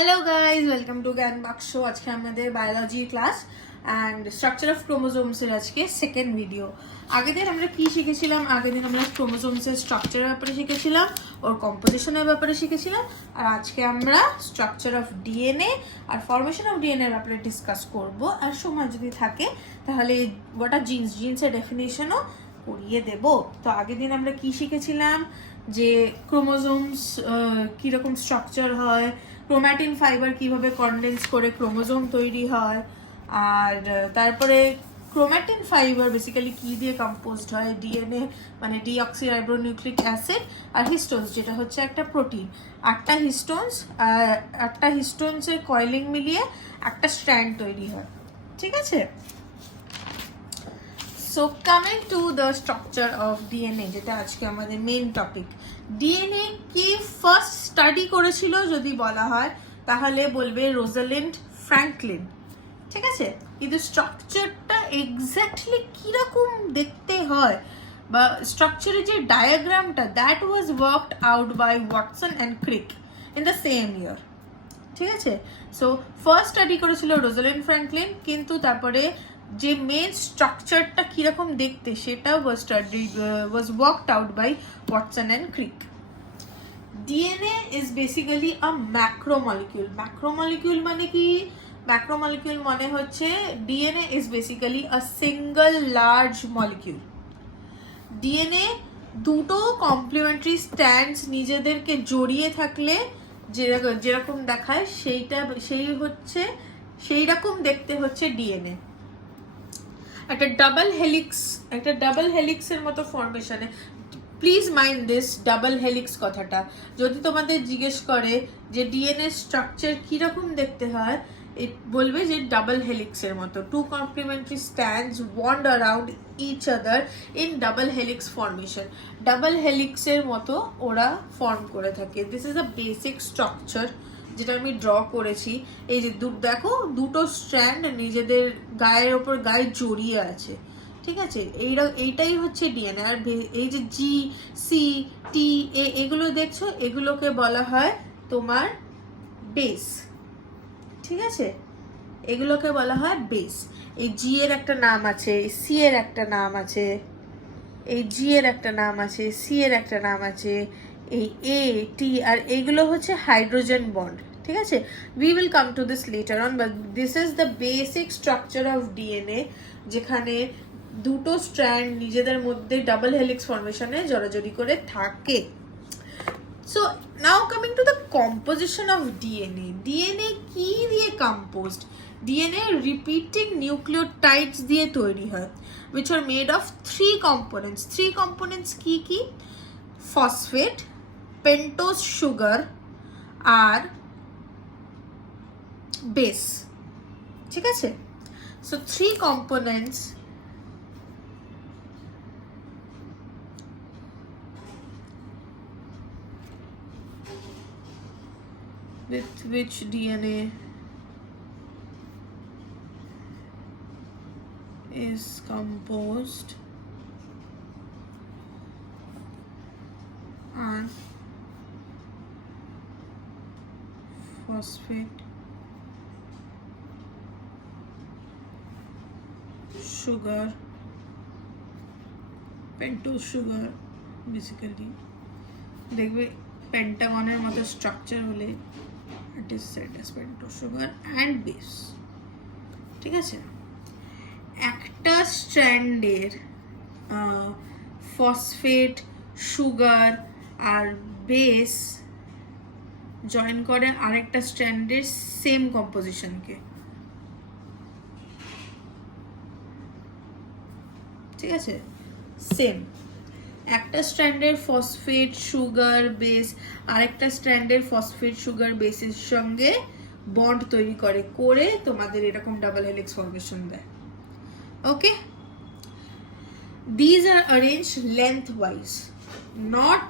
Hello guys, welcome to জ্ঞান বাক্স। আজকে আমাদের biology class and structure of ক্রোমোজোমসের আজকে সেকেন্ড ভিডিও। আগের দিন আমরা কি শিখেছিলাম? আগের দিন আমরা ক্রোমোজোমসের স্ট্রাকচারের ব্যাপারে শিখেছিলাম, ওর কম্পোজিশনের ব্যাপারে শিখেছিলাম, আর আজকে আমরা স্ট্রাকচার অফ ডিএনএ আর ফরমেশন অফ ডিএনএ এর ব্যাপারে ডিসকাস করব। আর সময় যদি থাকে তাহলে হোয়াট আর জিন্সের ডেফিনেশনও করিয়ে দেব। তো আগের দিন আমরা কি শিখেছিলাম? যে ক্রোমোজোমস কীরকম স্ট্রাকচার হয়, ক্রোম্যাটিন ফাইবার কিভাবে কনডেন্স করে ক্রোমোজোম তৈরি হয়, আর তারপরে ক্রোম্যাটিন ফাইবার বেসিক্যালি কি দিয়ে কম্পোজড হয়, ডিএনএ মানে ডিঅক্সিরাইবোনিউক্লিক অ্যাসিড আর হিস্টোনস, যেটা হচ্ছে একটা প্রোটিন। একটা হিস্টোনসের কয়েলিং মিলিয়ে একটা স্ট্র্যান্ড তৈরি হয়, ঠিক আছে? So coming to the structure of DNA, যেটা আজকে আমাদের মেইন টপিক। ডিএনএ কি ফার্স্ট স্টাডি করেছিল যদি বলা হয় তাহলে বলবে রোজালিন্ড ফ্র্যাঙ্কলিন, ঠিক আছে? কিন্তু স্ট্রাকচারটা এক্স্যাক্টলি কিরকম দেখতে হয় বা স্ট্রাকচারের যে ডায়াগ্রামটা, that was worked out by Watson and Crick in the same year, ঠিক আছে? সো ফার্স্ট স্টাডি করেছিল রোজালিন্ড ফ্র্যাঙ্কলিন, কিন্তু তারপরে যে মেন স্ট্রাকচারটা কিরকম দেখতে সেটা was worked out by Watson and Crick. DNA is basically a macromolecule. Macromolecule মানে কি? Macromolecule মানে হচ্ছে DNA is basically a single large molecule. DNA দুটো কমপ্লিমেন্টারি স্ট্র্যান্ডস নিজেদেরকে জড়িয়ে থাকলে যেরকম দেখায় সেই রকম দেখতে হচ্ছে ডিএনএ। একটা ডাবল হেলিক্সের মতো ফর্মেশনে, please mind this double helix কথাটা। যদি তোমাদের জিজ্ঞেস করে যে ডিএনএ স্ট্রাকচার কিরকম দেখতে হয়, বলবে যে ডাবল হেলিক্সের মতো। Two complementary strands bond around each other in double helix formation. Double হেলিক্সের মতো ওরা ফর্ম করে থাকে। This is a basic structure যেটা আমি ড্র করেছি। এই যে দেখো, দুটো স্ট্র্যান্ড নিজেদের গায়ে জড়িয়ে আছে, ঠিক আছে? এইটাই হচ্ছে ডিএনএ। আর এই যে জি, সি, টি, এগুলো দেখছো, এগুলোকে বলা হয় তোমার বেস, ঠিক আছে? এগুলোকে বলা হয় বেস। এই জি এর একটা নাম আছে, সি এর একটা নাম আছে, এই জি এর একটা নাম আছে, সি এর একটা নাম আছে, এই এ, টি, আর এইগুলো হচ্ছে হাইড্রোজেন বন্ড, ঠিক আছে? We will come to this later on, but this is the basic structure of DNA, যেখানে দুটো স্ট্র্যান্ড নিজেদের মধ্যে ডাবল হেলিক্স ফর্মেশনে জড়াজড়ি করে থাকে। So now coming to the composition of DNA. DNA কি দিয়ে কম্পোজড? ডিএনএ রিপিটিং নিউক্লিওটাইডস দিয়ে তৈরি হয়, which are made of three components. Three components কি কি? ফসফেট, পেন্টোজ সুগার আর বেস, ঠিক আছে? So three components with which DNA is composed are phosphate, sugar, pentose sugar, basically দেখবে পেন্টাগনের মতো স্ট্রাকচার হলে it is said as pentose sugar and base, ঠিক আছে? একটা স্ট্র্যান্ডের ফসফেট, সুগার আর বেস জয়েন করে আরেকটা স্ট্র্যান্ডের সেম কম্পোজিশনকে, ঠিক আছে? সেম একটা স্ট্র্যান্ডের ফসফেট, সুগার, বেস আরেকটা স্ট্র্যান্ডের ফসফেট, সুগার, বেসের সঙ্গে বন্ড তৈরি করে তোমাদের এরকম ডাবল হেলিক্স ফর্মেশন দেয়। Okay, these are arranged length wise, not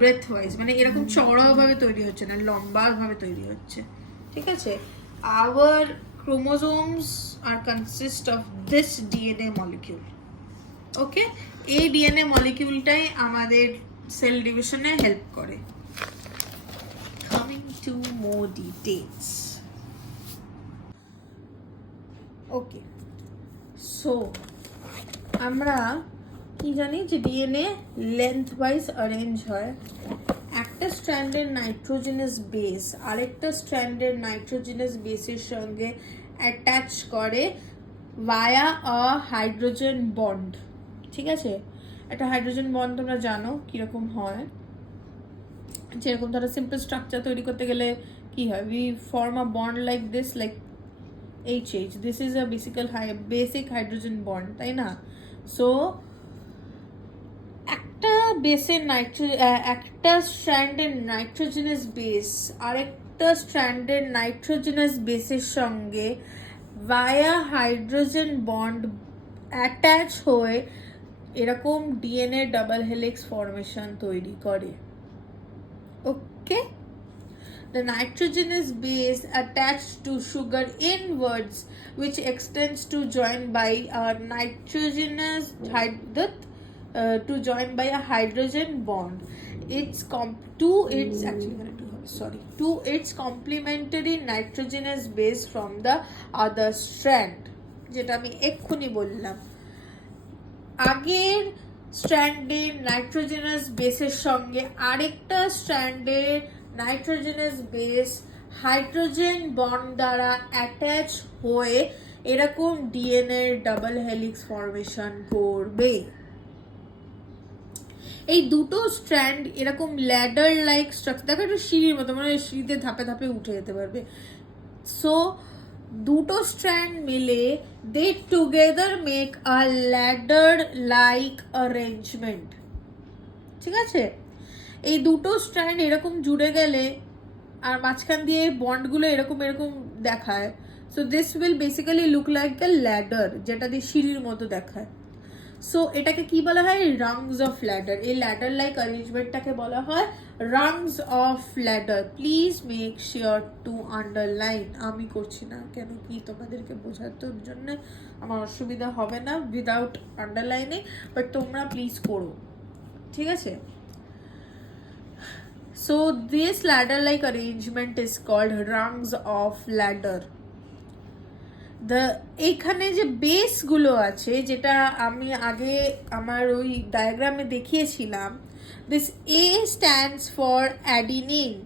breadth wise, মানে এরকম চড়াভাবে তৈরি হচ্ছে না, লম্বাভাবে তৈরি হচ্ছে, ঠিক আছে? Our chromosomes are consist of this DNA molecule. Okay, এই ডিএনএ মলিকিউলটাই আমাদের সেল ডিভিশনে হেল্প করে। Coming into more details. Okay, so আমরা কি জানি যে ডিএনএ লেন্থ ওয়াইজ অ্যারেঞ্জ হয়। একটা স্ট্র্যান্ডের নাইট্রোজেনাস বেস আরেকটা স্ট্র্যান্ডের নাইট্রোজেনাস বেসের সঙ্গে অ্যাটাচ করে ভায়া আ হাইড্রোজেন বন্ড। ঠিক আছে, একটা হাইড্রোজেন বন্ড তোমরা জানো কিরকম হয়। যেরকম ধরো সিম্পল স্ট্রাকচার তৈরি করতে গেলে কি হয়, we form a bond like this, like HH, this is a basic hydrogen bond, তাই না? সো একটা বেসের একটা স্ট্র্যান্ডের নাইট্রোজেনাস বেস আরেকটা স্ট্র্যান্ডের নাইট্রোজেনাস বেসের সঙ্গে ভায়া হাইড্রোজেন বন্ড অ্যাটাচ হয়ে এরকম ডিএনএ ডাবল হেলিক্স ফর্মেশন তৈরি করে। ওকে, the nitrogenous base attached to sugar inwards, which extends to join by a hydrogen bond. To its complementary nitrogenous base from the other strand. যেটা আমি এক্ষুনি বললাম, আগের স্ট্র্যান্ডের nitrogenous বেসের সঙ্গে আরেকটা স্ট্র্যান্ডের নাইট্রোজেনাস বেস হাইড্রোজেন বন্ড দ্বারা অ্যাটাচ হয়ে এরকম ডিএনএ ডাবল হেলিক্স ফর্মেশন করবে। এই দুটো স্ট্র্যান্ড এরকম ল্যাডার লাইক স্ট্রাকচার, দেখো একটু সিঁড়ির মতো, মানে সিঁড়িতে ধাপে ধাপে উঠে যেতে পারবে। সো দুটো স্ট্র্যান্ড মিলে they together make a ladder like arrangement. ঠিক আছে, এই দুটো স্ট্র্যান্ড এরকম জুড়ে গেলে আর মাঝখান দিয়ে বন্ডগুলো এরকম এরকম দেখায়। So this will basically look like a ladder, যেটা দিয়ে সিঁড়ির মতো দেখায়। সো এটাকে কি বলা হয়, রাংস অফ ল্যাডার। এই ল্যাডার লাইক অ্যারেঞ্জমেন্টটাকে বলা হয় rungs of ladder. Please make sure to underline. আমি করছি না, কেন কি তোমাদেরকে বোঝানোর জন্য আমার অসুবিধা হবে না উইদাউট আন্ডারলাইনে, বাট তোমরা প্লিজ করো, ঠিক আছে? So this ladder like arrangement is called rungs of ladder. এইখানে যে বেস গুলো আছে, যেটা আমি আগে আমার ওই ডায়াগ্রামে দেখিয়েছিলাম, this A stands for adenine.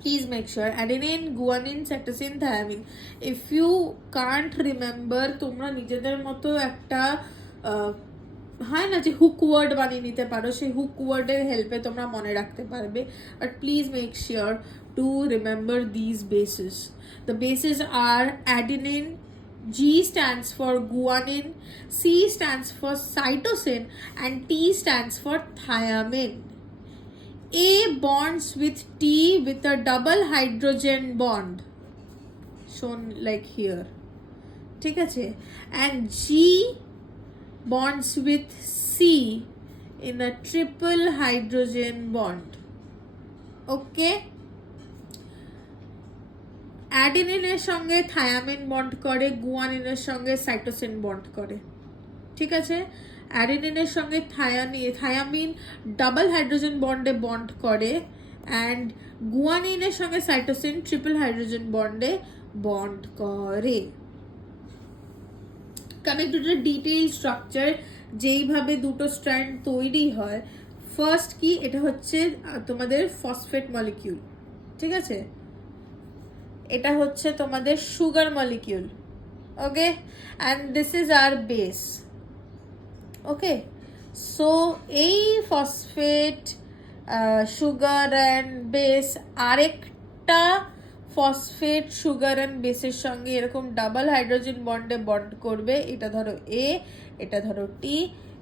Please make sure adenine, guanine, cytosine, thymine. If you can't remember, তোমরা নিজেদের মতো একটা হয় না যে হুক ওয়ার্ড বানিয়ে নিতে পারো, সেই হুক ওয়ার্ডের হেল্পে তোমরা মনে রাখতে পারবে। But please make sure to remember this bases. The bases are adenine, G stands for guanine, C stands for cytosine, and T stands for thiamine. A bonds with T with a double hydrogen bond, shown like here. ঠিক আছে, and G bonds with C in a triple hydrogen bond. Okay, অ্যাডিনিনের সঙ্গে thymine bond করে, গুয়ানিনের সঙ্গে cytosine bond করে। ঠিক আছে, অ্যাডিনিনের সঙ্গে thymine double hydrogen বন্ডে বন্ড করে, অ্যান্ড গুয়ানিনের সঙ্গে সাইটোসিন ট্রিপল হাইড্রোজেন বন্ডে বন্ড করে। কানেক্টেড ডিটেইল স্ট্রাকচার, যেইভাবে দুটো স্ট্র্যান্ড তৈরি হয়। ফার্স্ট কি, এটা হচ্ছে তোমাদের ফসফেট মলিকিউল। ঠিক আছে, এটা হচ্ছে তোমাদের sugar molecule. Okay, and this is আর বেস। ওকে, সো এই ফসফেট সুগার অ্যান্ড বেস আরেকটা ফসফেট সুগার অ্যান্ড বেসের সঙ্গে এরকম ডাবল হাইড্রোজেন বন্ডে বন্ড করবে। এটা ধরো এ, এটা ধরো টি,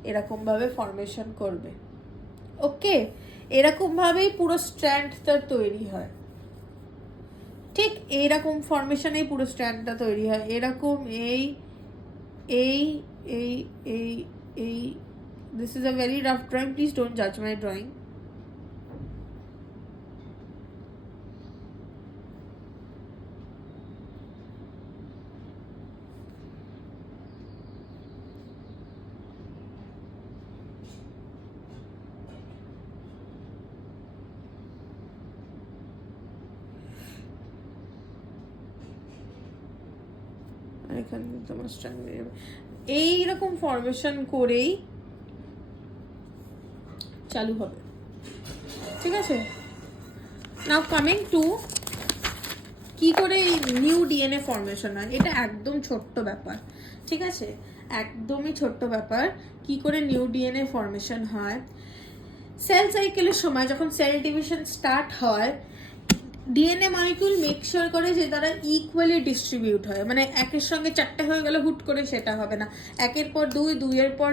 এরকমভাবে ফর্মেশন করবে। ওকে, এরকমভাবেই পুরো স্ট্র্যান্ডটা তৈরি হয়। ঠিক এইরকম ফর্মেশনেই পুরো স্ট্র্যান্ডটা তৈরি হয়। এরকম এই এই এই এই এই this is a very rough drawing, please don't জাজ মাই ড্রয়িং। এখানে তোমার স্ট্র্যান্ড এইরকম ফরমেশন করেই চালু হবে, ঠিক আছে? নাও কামিং টু কি করে এই নিউ ডিএনএ ফরমেশন হয়, এটা একদম ছোট্ট ব্যাপার, ঠিক আছে? একদমই ছোট্ট ব্যাপার কি করে নিউ ডিএনএ ফরমেশন হয়। সেল সাইকেলের সময় যখন সেল ডিভিশন স্টার্ট হয়, ডিএনএ মলিকিউল মেক শিওর করে যে তারা ইকুয়ালি ডিস্ট্রিবিউট হয়, মানে একের সঙ্গে 4টে হয়ে গেলে হুট করে সেটা হবে না, একের পর 2, 2-এর পর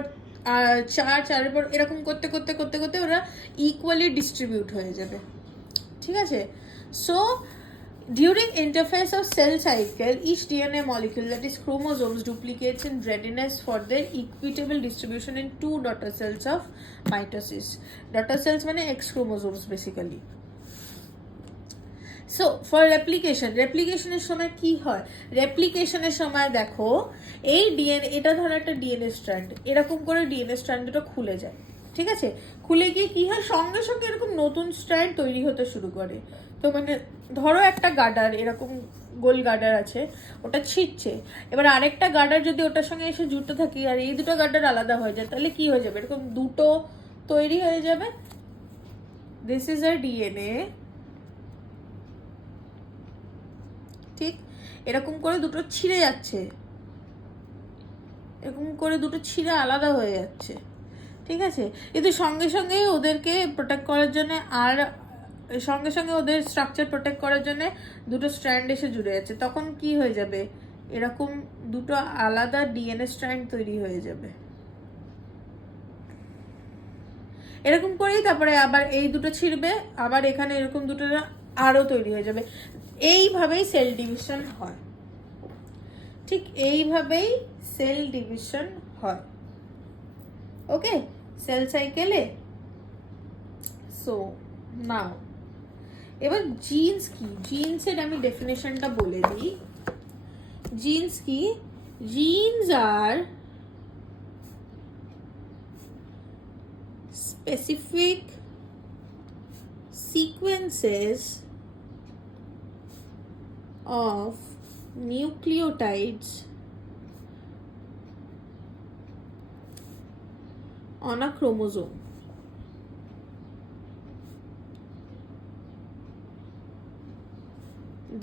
4, 4-এর পর এরকম করতে করতে করতে করতে ওরা ইকুয়ালি ডিস্ট্রিবিউট হয়ে যাবে, ঠিক আছে? So during interphase of cell cycle, each DNA molecule, that is chromosomes, duplicates in readiness for their equitable distribution in 2 daughter cells of mitosis. Daughter cells mean X chromosomes basically. So for replication এর সময় কি হয়, রেপ্লিকেশনের সময় দেখো এই DNA, এটা ধরো একটা ডিএনএ স্ট্র্যান্ড, এরকম করে ডিএনএ স্ট্র্যান্ড দুটো খুলে যায়, ঠিক আছে? খুলে গিয়ে কি হয়, সঙ্গে সঙ্গে এরকম নতুন স্ট্র্যান্ড তৈরি হতে শুরু করে। তো মানে ধরো একটা গার্ডার, এরকম গোল গার্ডার আছে, ওটা ছিটছে, এবার আরেকটা গার্ডার যদি ওটার সঙ্গে এসে জুড়তে থাকে আর এই দুটো গার্ডার আলাদা হয়ে যায়, তাহলে কি হয়ে যাবে, এরকম দুটো তৈরি হয়ে যাবে। দিস ইজ আ ডিএনএ, ঠিক এরকম করে দুটো ছিঁড়ে যাচ্ছে, এরকম করে দুটো ছিঁড়ে আলাদা হয়ে যাচ্ছে, ঠিক আছে? কিন্তু সঙ্গে সঙ্গে ওদেরকে প্রোটেক্ট করার জন্য আর সঙ্গে সঙ্গে ওদের স্ট্রাকচার প্রোটেক্ট করার জন্য দুটো স্ট্র্যান্ড এসে জুড়ে যাচ্ছে, তখন কি হয়ে যাবে, এরকম দুটো আলাদা ডিএনএ স্ট্র্যান্ড তৈরি হয়ে যাবে। এরকম করেই তারপরে আবার এই দুটো ছিঁড়বে, আবার এখানে এরকম দুটো আরো তৈরি হয়ে যাবে। এইভাবেই সেল ডিভিশন হয়, ঠিক এইভাবেই সেল ডিভিশন হয়, ওকে, সেল সাইকেলে। সো নাও এবার জিনস কি, জিনসের আমি ডেফিনেশনটা বলে দিই। জিনস কি, genes are specific sequences of nucleotides on a chromosome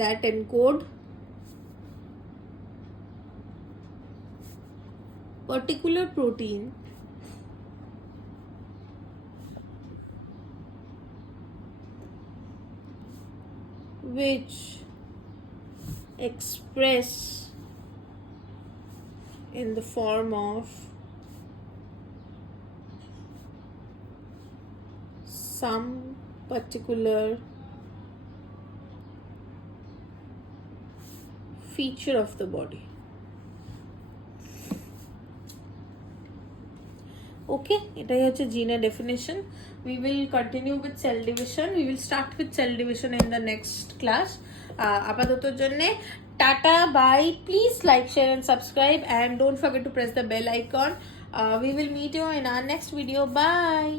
that encode particular protein which express in the form of some particular feature of the body. Okay, এটাই হচ্ছে জিনের definition. We will continue with cell division. We will start with cell division in the next class. আপাততর জন্যে tata, bye. Please like, share and subscribe and don't forget to press the bell icon. We will meet you in our next video. Bye.